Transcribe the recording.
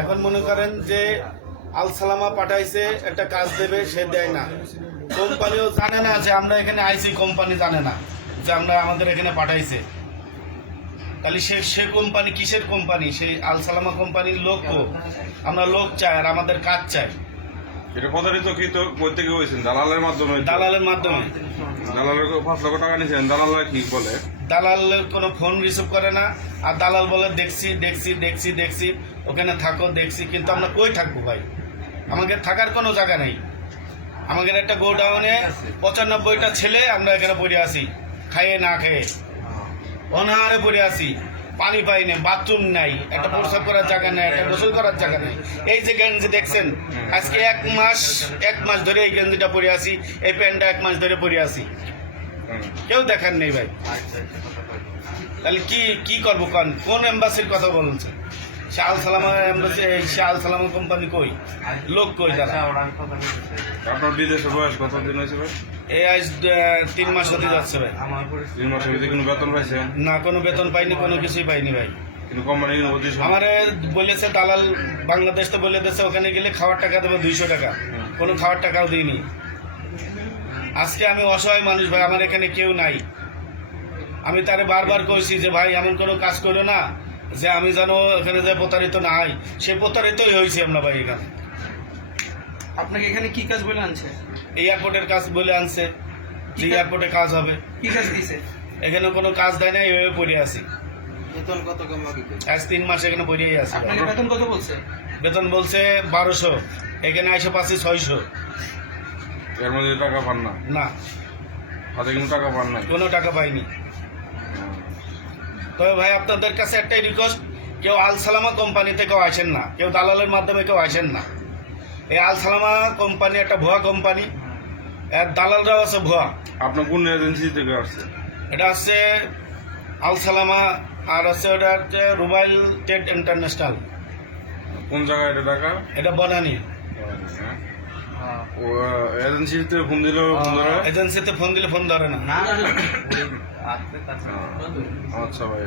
এখন মনে করেন যে আল সালামা পাঠাইছে একটা কাজ দেবে, সে দেয় না। কোম্পানিও জানে না যে আমরা এখানে আইসি, কোম্পানি জানে না যে আমরা আমাদের এখানে পাঠাইছে। তাহলে সে কোম্পানি কিসের কোম্পানি? সেই আল সালামা কোম্পানির লোক তো। আমরা লোক চাই আর আমাদের কাজ চাই। এটা প্রতারিত কি তো কই থেকে হয়েছেন? দালালের মাধ্যমে? দালালের মাধ্যমে। দালালের 5 লক্ষ টাকা নিয়েছেন, দালালরা কি বলে? দালাল কোনো ফোন রিসিভ করে না, আর দালাল বলে দেখছি ওখানে থাকো, দেখছি। কিন্তু আমরা কই থাকবো ভাই? আমাদের থাকার কোনো জায়গা নেই। আমাদের একটা গোডাউনে 95টা ছেলে আমরা এখানে পড়ে আছি, খাইয়ে না খেয়ে অনাহারে পড়ে আছি। পানি পাই না, বাথরুম নাই, একটা প্রস্রাব করার জায়গা নেই, একটা গোসল করার জায়গা নেই। এই যে গেঞ্জি দেখছেন, আজকে এক মাস ধরে এই গেঞ্জিটা পরে আছি, এই প্যান্টটা 1 মাস ধরে পরে আছি, কেউ দেখার নেই ভাই। তাহলে কি করবো? কোন এম্বাসির কথা বলছে? সে আল সালামা এম্বাসি, সে আল সালামা কোম্পানি কই? লোক কই তারা? আপনার বিদেশে বয়স কতদিন হয়েছে ভাই? এই আজ 3 মাস হতে যাচ্ছে ভাই। 3 মাসের ভিতরে কোনো বেতন পাইছে? না, কোনো বেতন পাইনি, কোনো কিছুই পাইনি ভাই। কিন্তু কোম্পানি কিন্তু অতি আমারে বলেছে দালাল বাংলাদেশ তো বলে দিয়েছে ওখানে গেলে খাওয়ার টাকা দেবে 200 টাকা, কোনো খাওয়ার টাকাও দিইনি। আজকে আমি অসহায় মানুষ ভাই, আমার এখানে কেউ নাই। আমি তারে বারবার কইছি যে ভাই এমন কোনো কাজ করো না যে আমি যেন এখানে যে প্রতারিত না হয়। সে প্রতারিতই হয়েছি আমরা ভাই। এখানে আপনাকে এখানে কি কাজ বলে আনছে? এয়ারপোর্টের কাজ বলে আনছে যে এয়ারপোর্টে কাজ হবে। কি কাজ দিছে? এখানে কোনো কাজ দেয় না, এভাবে পড়ে আছি। বেতন কত কম লাগে? আজ 3 মাস এখানে পড়েই আছি। আপনাকে বেতন কত বলছে? বেতন বলছে 1200, এখানে এসে পাচ্ছি 600। এর মধ্যে টাকা পান না? না, হাতে কোনো টাকা পান না? কোনো টাকা পাইনি। তবে ভাই আপনাদের কাছে একটাই রিকোয়েস্ট, কেউ আল সালামা কোম্পানিতে কেউ আসেন না, কেউ দালালের মাধ্যমে কেউ আসেন না। এই আল সালামা কোম্পানি একটা ভুয়া কোম্পানি, এর দালালরাও আছে ভুয়া। আপনার কোন এজেন্সি থেকে আসছে? এটা হচ্ছে আল সালামা, আর হচ্ছে ওটা হচ্ছে রুবাইল ট্রেড ইন্টারন্যাশনাল। কোন জায়গায় এটা টাকা? এটা বনানি। ও এজেন্সিতে ফোন দিলেও ফোন ধরে? এজেন্সিতে ফোন দিলে ফোন ধরে না। আচ্ছা ভাই।